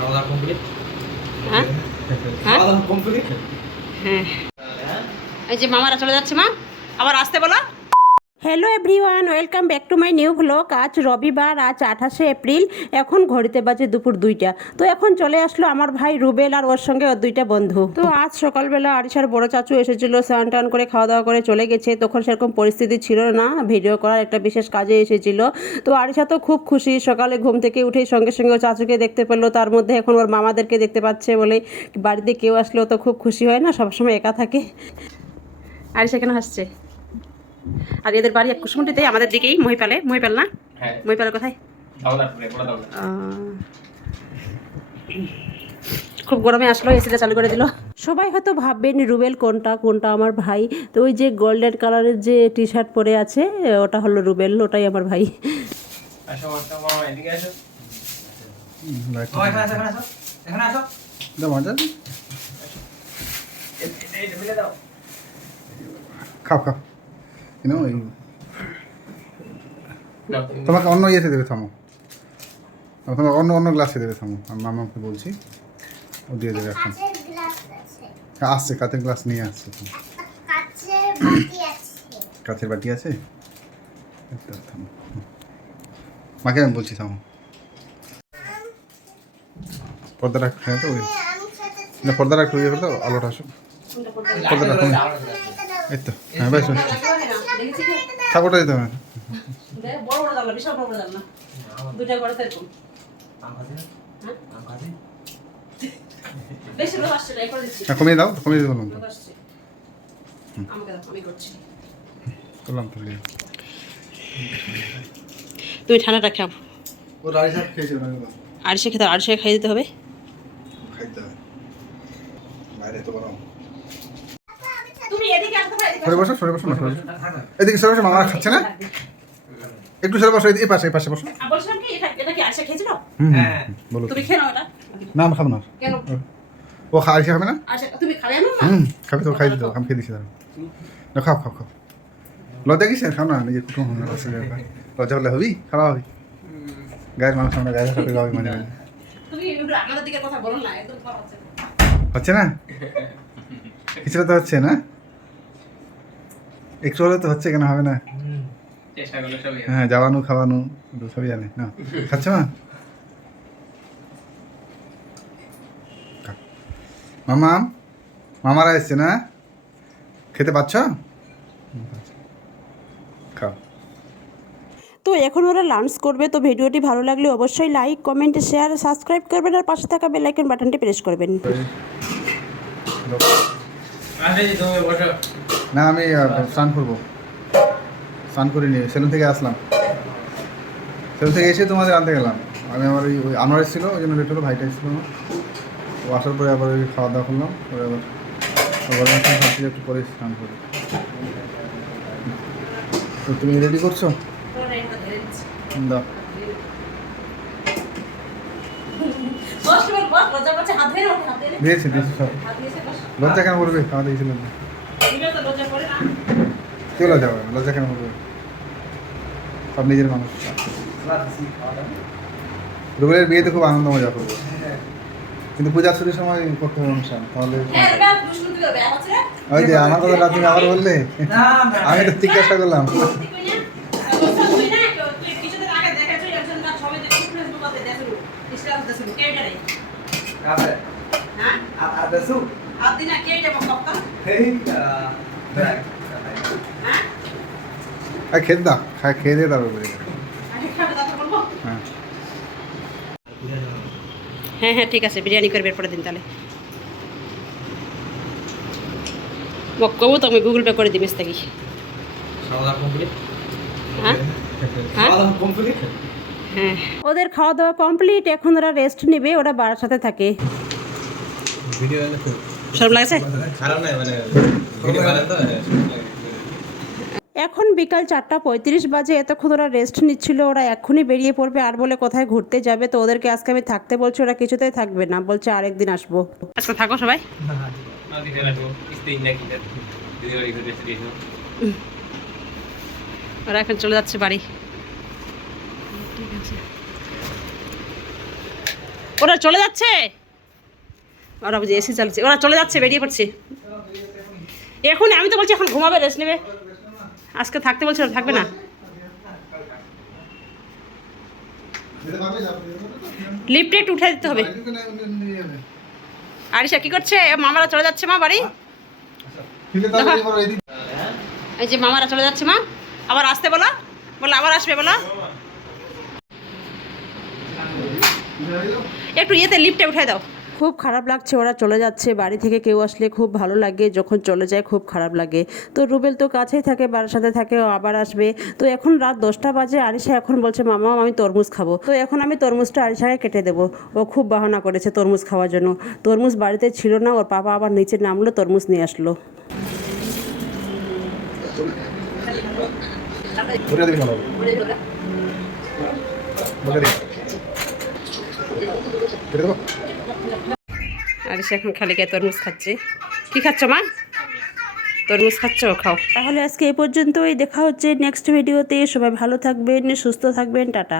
খাওয়া দাওয়া কমপ্লিট। হ্যাঁ খাওয়া দাওয়া কমপ্লিট। হ্যাঁ এই যে মামারা চলে যাচ্ছে, মা আবার আসতে বলো। Hello everyone, welcome back to my new vlog. আজ রবিবার, আজ 28শে এপ্রিল। এখন ঘড়িতে বাজে দুপুর 2টা। তো এখন চলে আসলো আমার ভাই রুবেল আর ওর সঙ্গে ওর 2টা বন্ধু। তো আজ সকালবেলা আরিশার বড় চাচু এসেছিল, স্নান টান করে খাওয়া দাওয়া করে চলে গেছে। তখন সেরকম পরিস্থিতি ছিল না, ভিডিও করার একটা বিশেষ কাজে এসেছিল। তো আরিশা তো খুব খুশি, সকালে ঘুম থেকে উঠেই সঙ্গে সঙ্গে ওর চাচুকে দেখতে পেলো, তার মধ্যে এখন ওর মামাদেরকে দেখতে পাচ্ছে বলে। বাড়িতে কেউ আসলেও তো খুব খুশি হয় না, সবসময় একা থাকে। আরিশা কেন হাসছে? আর এদের বাড়ি কুসুমটিতে, আমাদের দিকেই, মহিপাল না? হ্যাঁ, মহিপালের কোথায়? দাওলাটপুরে, বড় দাওলা। খুব গরমে আসলো, এসিটা চালু করে দিল। সবাই হয়তো ভাববেন রুবেল কোনটা কোনটা আমার ভাই। তো ওই যে গোল্ডেন কালারের যে টি শার্ট পরে আছে ওটা হলো রুবেল, ওটাই আমার ভাই। আসো আসো মামা, এদিকে আসো। লাইট ও এখানে আসো, এখানে আসো, এখানে আসো। দাও মজা এই মিলে দাও। খাও খাও কেন ওই নাও, তোমাকে অন্য ইয়েতে দেবে, থামো। তোমাকে অন্য অন্য গ্লাসে দেবে, থামো। আমি মামাকে বলছি, ও দিয়ে দেবে এখন। হ্যাঁ আসছে, কাঁচের গ্লাস নিয়ে আসছে। কাঁচের বাটি আছে, একটা থামো। মাকে আমি বলছি থামো। পর্দা রাখ, হ্যাঁ তো ওই না, পর্দা রাখ, ইয়ে করে দাও, আলোটা আসো। পর্দা রাখো, এই তো, হ্যাঁ বেশ বেশ। ঠাকুরটা দিতে হবে। কমিয়ে দাও, কমিয়ে দিতে বললাম তো। করলাম তো। তুমি ঠান্ডাটা খাও। ও রাইস আপ খেয়েছিল না? আরিশা খেতে, আরিশা খাইয়ে দিতে হবে। খাইতে হবে, বাইরে তো গরম। তুমি এদিকে আসতে পারো, সরে বসো, সরে বসো না, সরে বসো। এদিকে সরে বসো, মামা খাচ্ছে না? একটু সরে বসো, এই পাশে, এই পাশে বসো। বলছিলাম কি এটা কি আরিশা খেয়েছিল? হ্যাঁ, বলো। তুমি খেয়ে নাও এটা। না আমি খাবো না। কেন? ও খাইছে, খাবে না? আরিশা তুমি খাবে না? খাবি তো, খাই দিতে, আমি খেয়ে দিচ্ছি। না খাও খাও খাও, লজ্জা কিসে? খাও না, নিজে কুটুম হবে না, লজ্জা হলে হবি, খাওয়া হবে। গায়ের মানুষ, আমরা গায়ের সাথে খাওয়াবি মাঝে মাঝে। তুমি আমাদের দিকে কথা বলো না, একদম খারাপ হচ্ছে। হচ্ছে না? কিছুটা তো হচ্ছে না, একটু হলে তো হচ্ছে, কেন হবে না? চেষ্টা করলে সবই হবে। হ্যাঁ, যাওয়ানো খাওয়ানো এগুলো সবই জানে না। খাচ্ছ না মামা? মামারা এসছে না, খেতে পাচ্ছ? খাও। তো এখন ওরা লাঞ্চ করবে। তো ভিডিওটি ভালো লাগলে অবশ্যই লাইক, কমেন্ট, শেয়ার, সাবস্ক্রাইব করবেন আর পাশে থাকা বেল আইকন বাটনটি প্রেস করবেন। আসো জি, তুমি বসো। না আমি স্নান করবো, স্নান করিনি, সেলুন থেকে আসলাম। সেলুন থেকে এসে তোমাদের আনতে গেলাম। আমি আমার ওই আনোয়ার এসেছিলো, ওই জন্য লেট হলো, ভাইটা এসেছিলো না। ও আসার পরে আবার ওই খাওয়া দাওয়া করলাম, পরে আবার ভাবছি একটু পরে স্নান করি। তো তুমি রেডি করছো? দাও। দিয়েছি দিয়েছি সব। লজ্জা কেন করবে? খাওয়া দিয়েছিলাম। কেউ লজ্জা করবে না, লজ্জা কেন করবে? সব নিজের মানুষ। রুবেলের বিয়েতে খুব আনন্দ মজা করবো, কিন্তু পূজা শুরুর সময় করতে হবে অনুষ্ঠান, তাহলে ওই যে আমার কথা তুমি আবার বললে, আমি তো জিজ্ঞাসা করলাম। খেতে দাও, খেয়ে দিয়ে তারপর হ্যাঁ। হ্যাঁ হ্যাঁ ঠিক আছে, বিরিয়ানি করবে পরের দিন তাহলে। মক্কবু তো আমি গুগল পে করে দিই মেস থেকে। খাওয়া দাওয়া কমপ্লিট। হ্যাঁ খাওয়া দাওয়া কমপ্লিট। হ্যাঁ, ওদের খাওয়া দাওয়া কমপ্লিট, এখন ওরা রেস্ট নেবে, ওরা বাড়ার সাথে থাকে। ভিডিও সব লাগছে। খারাপ নাই, মানে ভিডিও বানাতে তো এখন বিকাল 4:35 বাজে। এতক্ষণ ওরা রেস্ট নিচ্ছিল, ওরা এক্ষুনি বেরিয়ে পড়বে আর বলে কোথায় ঘুরতে যাবে। তো ওদেরকে আজকে আমি থাকতে বলছি, ওরা কিছুতেই থাকবে না, বলছে আরেকদিন আসবো। আজকে থাকো সবাই। ওরা এখন চলে যাচ্ছে বাড়ি। ঠিক আছে। ওরা চলে যাচ্ছে, ওরা বুঝি এসি চালছে, ওরা চলে যাচ্ছে, বেরিয়ে পড়ছে এখন। আমি তো বলছি এখন ঘুমাবে, রেস্ট নেবে, আজকে থাকতে বলছে, ওরা থাকবে না। লিফটে একটু উঠে দিতে হবে। আরিশা কি করছে? মামারা চলে যাচ্ছে মা বাড়ি। এই যে মামারা চলে যাচ্ছে মা, আবার আসতে বলো, বলো আবার আসবে, বলো একটু ইয়েতে লিফটে উঠে দাও। খুব খারাপ লাগছে, ওরা চলে যাচ্ছে। বাড়ি থেকে কেউ আসলে খুব ভালো লাগে, যখন চলে যায় খুব খারাপ লাগে। তো রুবেল তো কাছেই থাকে, বাড়ির সাথে থাকে, ও আবার আসবে। তো এখন রাত 10টা বাজে, আরিশা এখন বলছে মামা আমি তরমুজ খাবো। তো এখন আমি তরমুজটা আরিশাকে কেটে দেবো। ও খুব বাহানা করেছে তরমুজ খাওয়ার জন্য। তরমুজ বাড়িতে ছিল না, ওর পাপা আবার নিচে নামলো, তরমুজ নিয়ে আসলো। আরিশা এখন খালি গায়ে তরমুজ খাচ্ছে। কি খাচ্ছ মা? তরমুজ খাচ্ছ, খাও। তাহলে আজকে এই পর্যন্তই, দেখা হচ্ছে নেক্সট ভিডিওতে। সবাই ভালো থাকবেন, সুস্থ থাকবেন, টাটা।